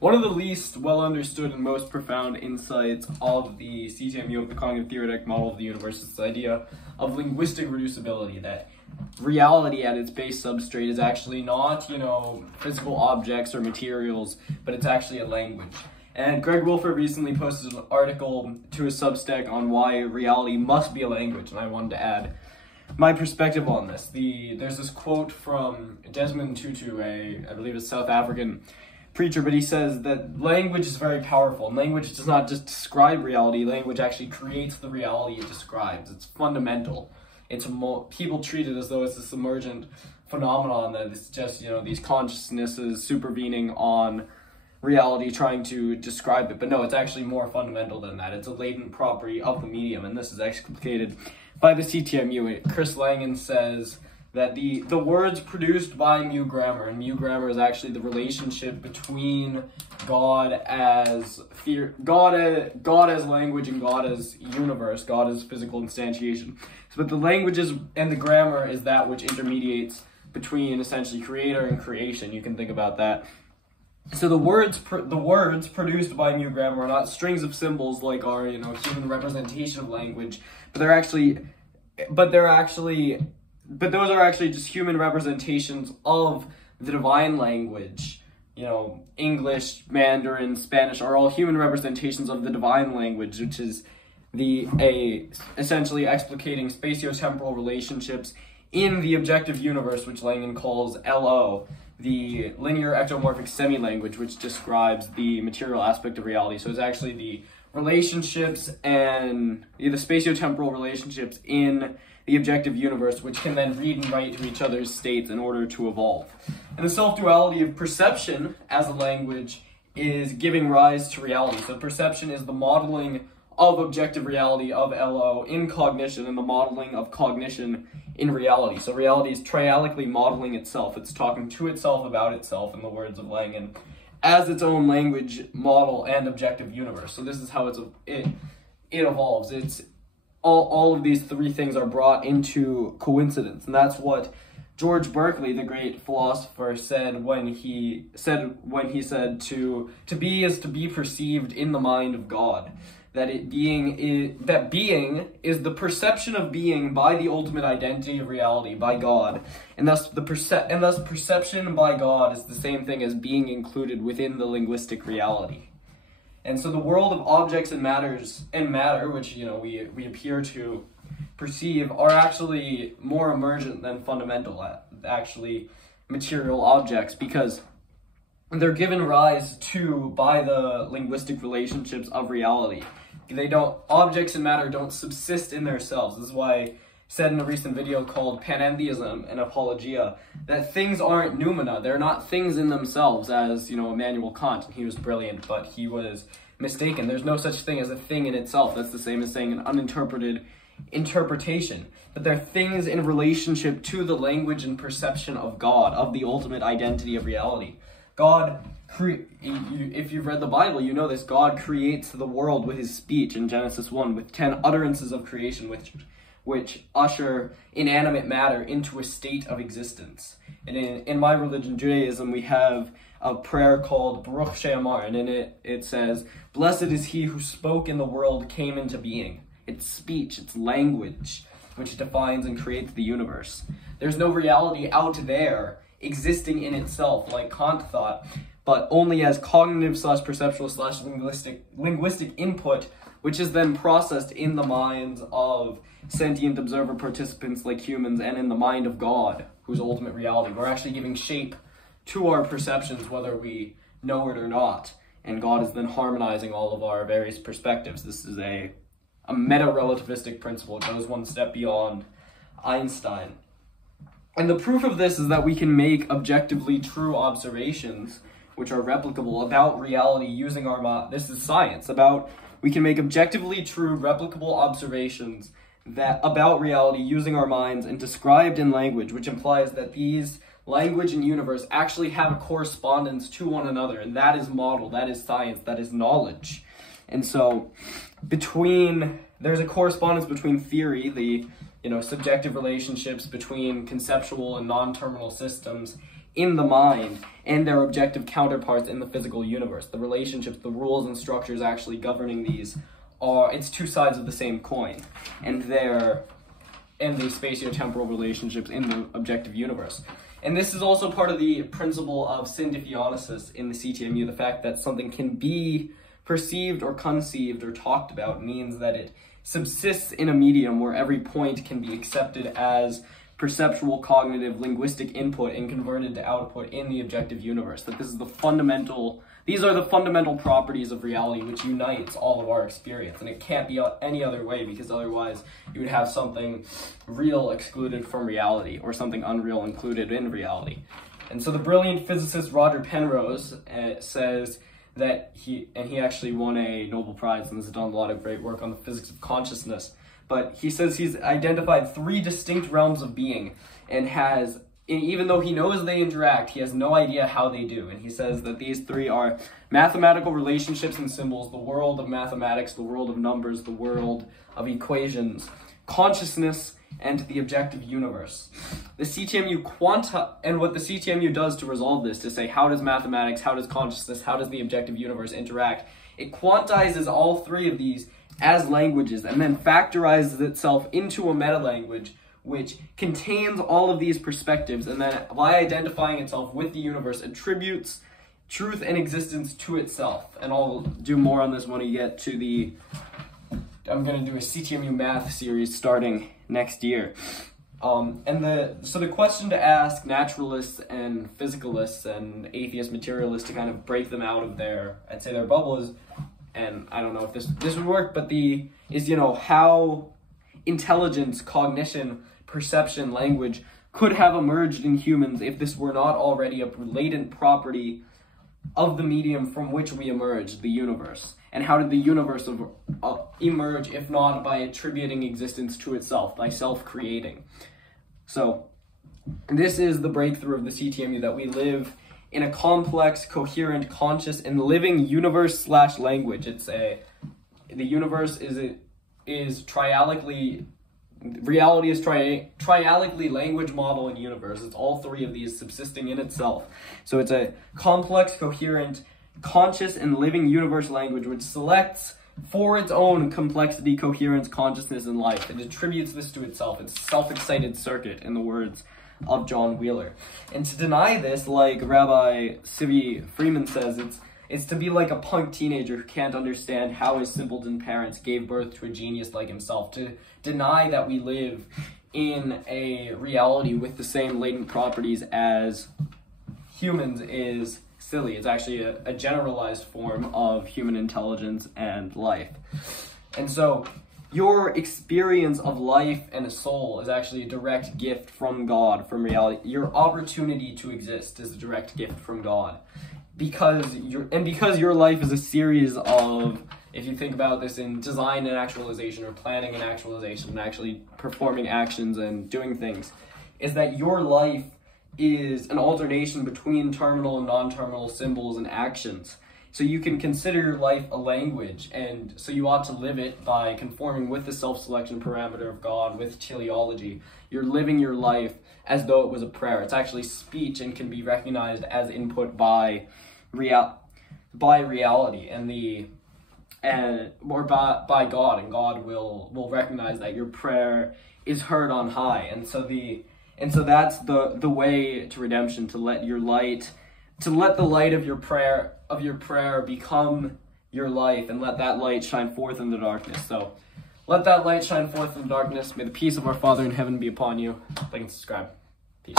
One of the least well understood and most profound insights of the CTMU, of the cognitive theoretic model of the universe, is the idea of linguistic reducibility, that reality at its base substrate is actually not, physical objects or materials, but it's actually a language. And Greg Wilfer recently posted an article to his Substack on why reality must be a language, and I wanted to add my perspective on this. There's this quote from Desmond Tutu, I believe a South African preacher, but he says that language is very powerful. Language does not just describe reality, language actually creates the reality it describes. It's fundamental. People treat it as though it's this emergent phenomenon, that it's just, these consciousnesses supervening on reality trying to describe it. But no, it's actually more fundamental than that. It's a latent property of the medium, and this is explicated by the CTMU. Chris Langan says that the words produced by mu grammar, and mu grammar is actually the relationship between God as language and God as universe, God as physical instantiation. But the languages and the grammar is that which intermediates between essentially creator and creation. You can think about that. So the words produced by mu grammar are not strings of symbols like our human representation of language, but those are actually just human representations of the divine language. English, Mandarin, Spanish are all human representations of the divine language, which is essentially explicating spatiotemporal relationships in the objective universe, which Langan calls LO, the linear ectomorphic semi-language, which describes the material aspect of reality. So it's actually the relationships and the spatiotemporal relationships in the objective universe, which can then read and write to each other's states in order to evolve. And the self-duality of perception as a language is giving rise to reality. So perception is the modeling of objective reality of LO in cognition, and the modeling of cognition in reality. So reality is trialically modeling itself. It's talking to itself about itself, in the words of Langan, as its own language, model, and objective universe. So this is how it evolves. It's all of these three things are brought into coincidence, and that's what George Berkeley, the great philosopher, said when he said to be is to be perceived in the mind of God. That being is the perception of being by the ultimate identity of reality, by God, and thus perception by God is the same thing as being included within the linguistic reality. And so the world of objects and matter, which we appear to perceive, are actually more emergent than fundamental, actually material objects, because they're given rise to by the linguistic relationships of reality. Objects and matter don't subsist in themselves. This is why I said in a recent video called Panentheism and Apologia that things aren't noumena. They're not things in themselves, as Immanuel Kant, and he was brilliant, but he was mistaken. There's no such thing as a thing in itself. That's the same as saying an uninterpreted interpretation. But they're things in relationship to the language and perception of God, of the ultimate identity of reality. If you've read the Bible, you know this. God creates the world with his speech in Genesis 1, with 10 utterances of creation, which usher inanimate matter into a state of existence. And in my religion, Judaism, we have a prayer called Baruch She'amar, and in it says, "Blessed is he who spoke and the world came into being." It's speech, it's language, which defines and creates the universe. There's no reality out there existing in itself, like Kant thought, but only as cognitive/perceptual/linguistic input, which is then processed in the minds of sentient observer participants like humans, and in the mind of God, whose ultimate reality. We're actually giving shape to our perceptions, whether we know it or not, and God is then harmonizing all of our various perspectives. This is a meta-relativistic principle. It goes one step beyond Einstein. And the proof of this is that we can make objectively true observations, which are replicable, about reality using our mind. This is science. We can make objectively true, replicable observations about reality using our minds and described in language, which implies that these language and universe actually have a correspondence to one another, and that is model, that is science, that is knowledge. And so there's a correspondence between theory, the subjective relationships between conceptual and non-terminal systems in the mind and their objective counterparts in the physical universe. The relationships, the rules and structures actually governing these it's two sides of the same coin, and the spatiotemporal relationships in the objective universe. And this is also part of the principle of syndipionesis in the CTMU. The fact that something can be perceived or conceived or talked about means that it subsists in a medium where every point can be accepted as perceptual, cognitive, linguistic input and converted to output in the objective universe. That these are the fundamental properties of reality which unites all of our experience. And it can't be any other way, because otherwise you would have something real excluded from reality or something unreal included in reality. And so the brilliant physicist Roger Penrose says that he actually won a Nobel Prize and has done a lot of great work on the physics of consciousness. But he says he's identified 3 distinct realms of being, and even though he knows they interact, he has no idea how they do. And he says that these 3 are mathematical relationships and symbols, the world of mathematics, the world of numbers, the world of equations, consciousness, and the objective universe. The CTMU and what the CTMU does to resolve this, to say how does mathematics, how does consciousness, how does the objective universe interact, it quantizes all 3 of these as languages, and then factorizes itself into a meta-language which contains all of these perspectives, and then by identifying itself with the universe, attributes truth and existence to itself. And I'll do more on this when we get to I'm going to do a CTMU math series starting next year. So the question to ask naturalists and physicalists and atheist materialists to kind of break them out of their bubble is, and I don't know if this would work, but how intelligence, cognition, perception, language could have emerged in humans if this were not already a latent property of the medium from which we emerged, the universe. And how did the universe emerge if not by attributing existence to itself, by self-creating? So this is the breakthrough of the CTMU, that we live in a complex, coherent, conscious, and living universe/language. The universe is trialically, reality is trialically language, model, and universe. It's all 3 of these subsisting in itself. So it's a complex, coherent, conscious, and living universe language which selects for its own complexity, coherence, consciousness, and life. It attributes this to itself. It's a self-excited circuit, in the words of John Wheeler. And to deny this, like Rabbi Sivi Freeman says, it's to be like a punk teenager who can't understand how his simpleton parents gave birth to a genius like himself. To deny that we live in a reality with the same latent properties as humans is silly. It's actually a generalized form of human intelligence and life. And so your experience of life and a soul is actually a direct gift from God, from reality. Your opportunity to exist is a direct gift from God. Because your life is a series of, if you think about this in design and actualization, or planning and actualization, and actually performing actions and doing things, is that your life is an alternation between terminal and non-terminal symbols and actions. So you can consider your life a language, and so you ought to live it by conforming with the self-selection parameter of God, with teleology. You're living your life as though it was a prayer. It's actually speech and can be recognized as input by reality or by God, and God will recognize that your prayer is heard on high. And so that's the way to redemption, to let the light of your prayer become your life, and let that light shine forth in the darkness. So let that light shine forth in the darkness. May the peace of our Father in heaven be upon you. Like and subscribe. Peace.